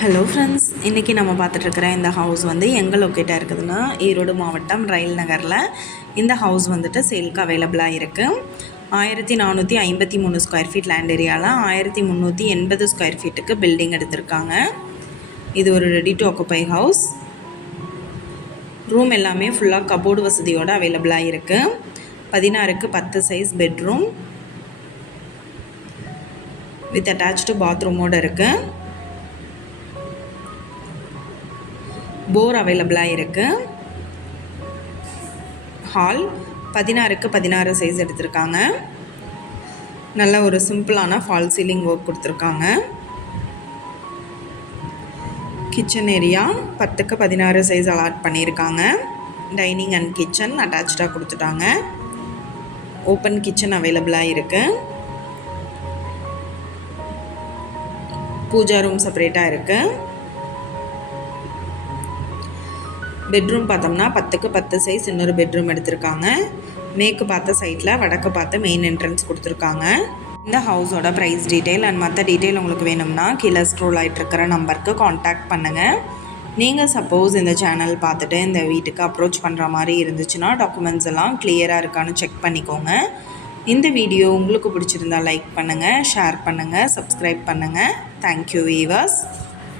Hello friends இன்றைக்கி நம்ம பார்த்துட்ருக்குற இந்த ஹவுஸ் வந்து எங்கே லொக்கேட்டாக இருக்குதுன்னா ஈரோடு மாவட்டம் ரயில் நகரில். இந்த ஹவுஸ் வந்துட்டு சேலுக்கு அவைலபிளாக இருக்குது ஆயிரத்தி நானூற்றி ஐம்பத்தி மூணு ஸ்கொயர் ஃபீட் லேண்ட் ஏரியாவில் ஆயிரத்தி முந்நூற்றி எண்பது ஸ்கொயர் ஃபீட்டுக்கு பில்டிங் எடுத்திருக்காங்க. இது ஒரு ready to occupy house room எல்லாமே ஃபுல்லாக கபோர்டு வசதியோடு அவைலபிளாக இருக்குது பதினாறுக்கு பத்து சைஸ் பெட்ரூம் வித் அட்டாச்சு பாத்ரூமோடு இருக்குது போர் அவைலபிளாக இருக்குது ஹால் பதினாறுக்கு பதினாறு சைஸ் எடுத்திருக்காங்க. நல்ல ஒரு சிம்பிளான ஃபால் சீலிங் ஒர்க் கொடுத்துருக்காங்க. கிச்சன் ஏரியா பத்துக்கு பதினாறு சைஸ் அலாட் பண்ணியிருக்காங்க. டைனிங் அண்ட் கிச்சன் அட்டாச்சாக கொடுத்துட்டாங்க. ஓப்பன் கிச்சன் அவைலபிளாக இருக்குது பூஜா ரூம் செப்பரேட்டாக இருக்குது பெட்ரூம் பார்த்தோம்னா பத்துக்கு பத்து சைஸ் இன்னொரு பெட்ரூம் எடுத்திருக்காங்க. மேற்கு பார்த்த சைட்டில் வடக்கு பார்த்த மெயின் என்ட்ரன்ஸ் கொடுத்துருக்காங்க. இந்த ஹவுஸோட ப்ரைஸ் டீட்டெயில் அண்ட் மற்ற டீட்டெயில் உங்களுக்கு வேணும்னா கீழே ஸ்க்ரோல் ஆகிட்டுருக்கிற நம்பருக்கு காண்டாக்ட் பண்ணுங்கள் நீங்கள் சப்போஸ் இந்த சேனல் பார்த்துட்டு இந்த வீட்டுக்கு அப்ரோச் பண்ணுற மாதிரி இருந்துச்சுன்னா டாக்குமெண்ட்ஸ் எல்லாம் கிளியராக இருக்கான்னு செக் பண்ணிக்கோங்க. இந்த வீடியோ உங்களுக்கு பிடிச்சிருந்தா லைக் பண்ணுங்கள் ஷேர் பண்ணுங்கள் சப்ஸ்கிரைப் பண்ணுங்கள் தேங்க்யூ வீவர்ஸ்